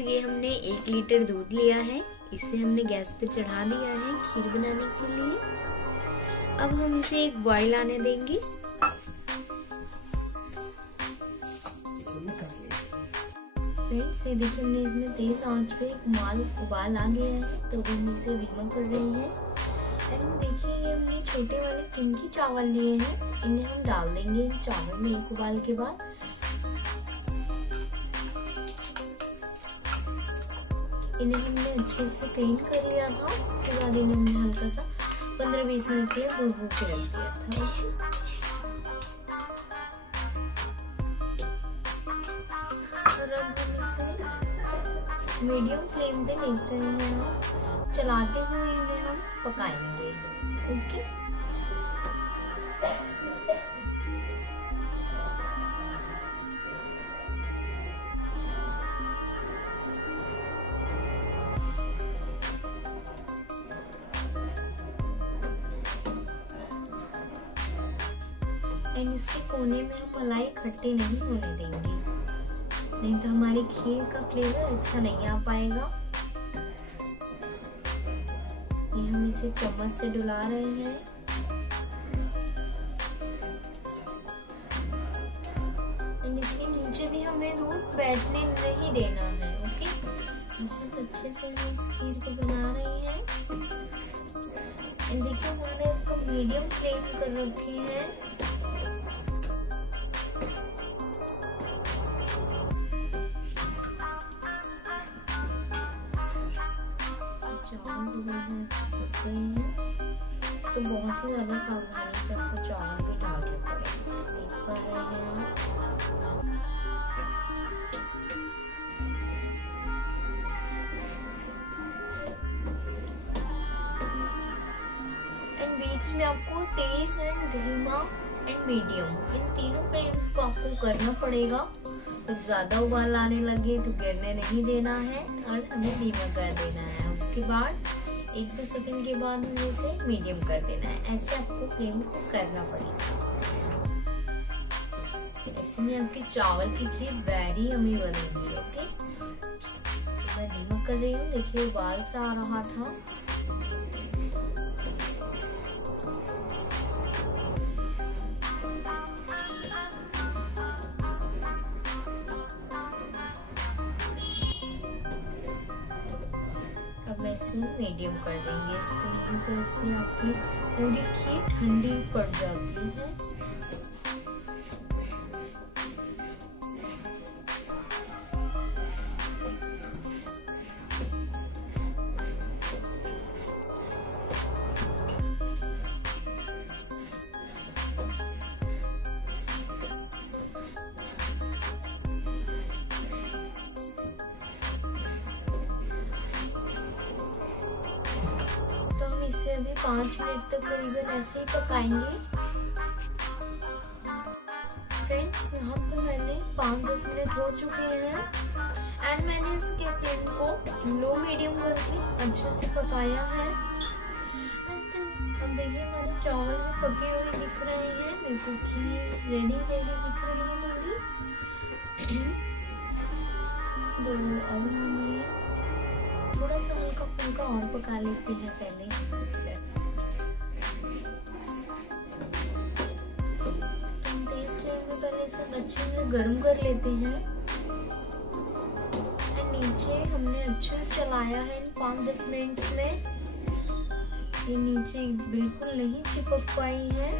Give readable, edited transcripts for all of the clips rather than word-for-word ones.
ये हमने 1 लीटर दूध लिया है, इसे हमने गैस पे चढ़ा दिया है खीर बनाने के लिए। अब हम इसे एक बॉईल आने देंगे। फ्रेंड्स ये देखिए हमने इसमें तेज आंच पे एक उबाल आ गया है, तो हम इसे धीमा कर रहे हैं। एंड देखिए ये हमने छोटे वाले किनकी चावल लिए हैं, इन्हें हम डाल देंगे इन चावल में एक उबाल के बाद। इन्हें हमने अच्छे से क्लीन कर लिया था, उसके बाद इन्हें हमने हल्का सा 15-20 मिनट के लिए भून के रख दिया था। और अब हम इसे मीडियम फ्लेम पे देख रहे हैं, चलाते हुए इन्हें हम पकाएंगे। ओके, एंड इसके कोने में हम मलाई खट्टी नहीं होने देंगे, नहीं तो हमारी खीर का फ्लेवर अच्छा नहीं आ पाएगा। ये हम इसे चम्मच से डुला रहे हैं। एंड इसके नीचे भी हमें दूध बैठने नहीं देना है। ओके, बहुत अच्छे से हम इस खीर को बना रहे हैं। एंड देखिए हमने इसको मीडियम फ्लेम कर रखी है। तो बहुत ही ज्यादा सावधानी से आपको चावल भी डालने पड़ेगा। देख पा रहे हैं एंड बीच में आपको तेज एंड धीमा एंड मीडियम इन तीनों फ्लेम्स को आपको करना पड़ेगा। तो ज्यादा उबाल आने लगे तो गिरने नहीं देना है और हमें धीमा कर देना है। उसके बाद 1-2 सेकंड के बाद हमें इसे मीडियम कर देना है। ऐसे आपको फ्लेम को करना पड़ेगा। ऐसे में आपकी चावल की खीर वेरी यम्मी बनेगी। ओके, मैं धीमा कर रही हूँ। देखिए उबाल सा आ रहा था। अब ऐसे मीडियम कर देंगे इसको, नहीं तो ऐसे आपकी पूरी खीर ठंडी पड़ जाती है। इसे अभी 5 मिनट तक करीबन ऐसे ही पकाएंगे। फ्रेंड्स यहाँ पर मैंने 5-10 मिनट हो चुके हैं एंड मैंने इसके फ्लेम को लो मीडियम करके अच्छे से पकाया है। अब देखिए हमारे चावल भी पके हुए दिख रहे हैं। मेरे को खीर रेडी दिख रही है हमारी। तो अब हमें थोड़ा सा हल्का फुल्का और पका लेते हैं पहले। हम तेज फ्लेम में पहले इसे अच्छे से गर्म कर लेते हैं। एंड नीचे हमने अच्छे से चलाया है इन 5-10 मिनट्स में। ये नीचे बिल्कुल नहीं चिपक पाई है।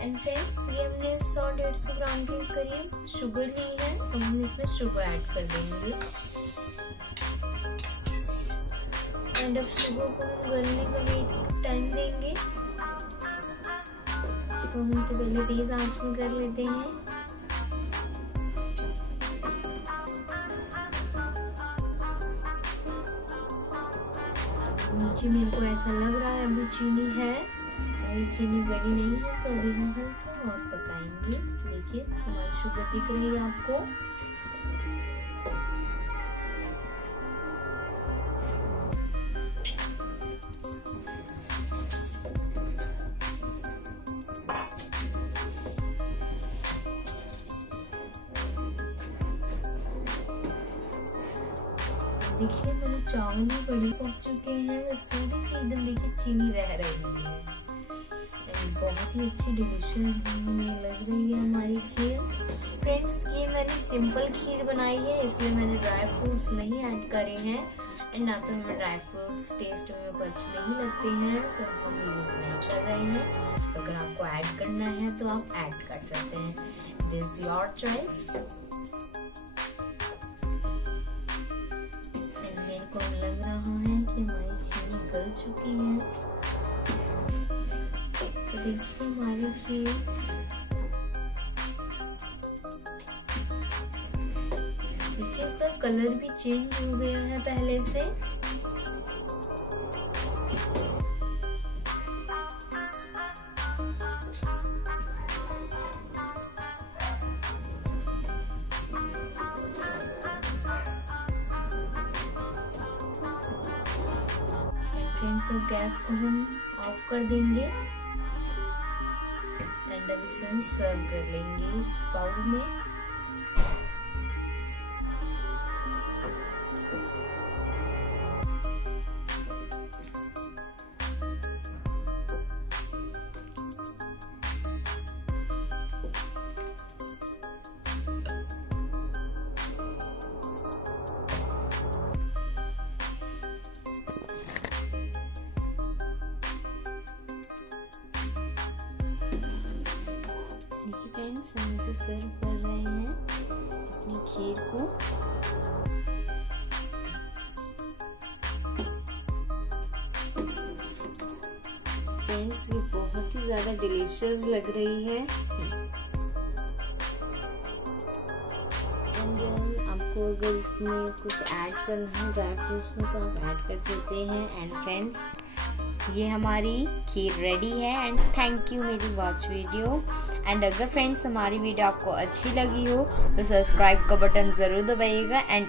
एंड फ्रेंड्स ये हमने 100-150 ग्राम के करीब शुगर ली है। अब हम इसमें शुगर ऐड कर देंगे। एंड अब शुगर को हम गलने का वेट टाइम देंगे। तो हम तो पहले तेज आंच में कर लेते हैं। नीचे मेरे को ऐसा लग रहा है अभी चीनी है, अभी चीनी गली नहीं है, तो अभी हम हल्का और पकाएंगे। देखिए हमारी शुगर दिख रही है आपको। देखिए मेरे चावल भी बड़े पक चुके हैं, बस थोड़ी सी एकदम देखिए चीनी रह रही है। बहुत ही अच्छी डिलीशियस में लग रही है हमारी खीर। फ्रेंड्स, ये मैंने सिंपल खीर बनाई है, इसलिए मैंने ड्राई फ्रूट्स नहीं ऐड करे हैं। एंड ना तो हमें ड्राई फ्रूट्स टेस्ट में को अच्छे नहीं लगते हैं, तो हम यूज नहीं कर रहे हैं। अगर आपको ऐड करना है तो आप ऐड कर सकते हैं, दिस इज योर चॉइस। मेरे को लग रहा है कि हमारी चीनी गल चुकी है। तो देखिए हमारी खीर देखिए इसका कलर भी चेंज हो गया है पहले से। फ्रेंड्स, अब गैस को हम ऑफ कर देंगे एंड अब इसे हम सर्व कर लेंगे इस बाउल में। फ्रेंड्स, हम इसे सर्व कर रहे हैं अपनी खीर को। फ्रेंड्स, ये बहुत ही ज्यादा डिलीशियस लग रही है। आपको अगर इसमें कुछ ऐड करना है ड्राई फ्रूट्स में तो आप ऐड कर सकते हैं। एंड फ्रेंड्स, ये हमारी खीर रेडी है। एंड थैंक यू मेरी वॉच वीडियो। एंड अगर फ्रेंड्स हमारी वीडियो आपको अच्छी लगी हो तो सब्सक्राइब का बटन ज़रूर दबाइएगा। एंड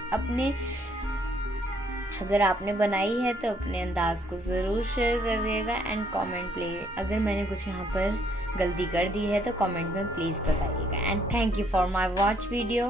अगर आपने बनाई है तो अपने अंदाज को ज़रूर शेयर करिएगा। एंड कमेंट प्लीज, अगर मैंने कुछ यहाँ पर गलती कर दी है तो कमेंट में प्लीज़ बताइएगा। And thank you for my watch video.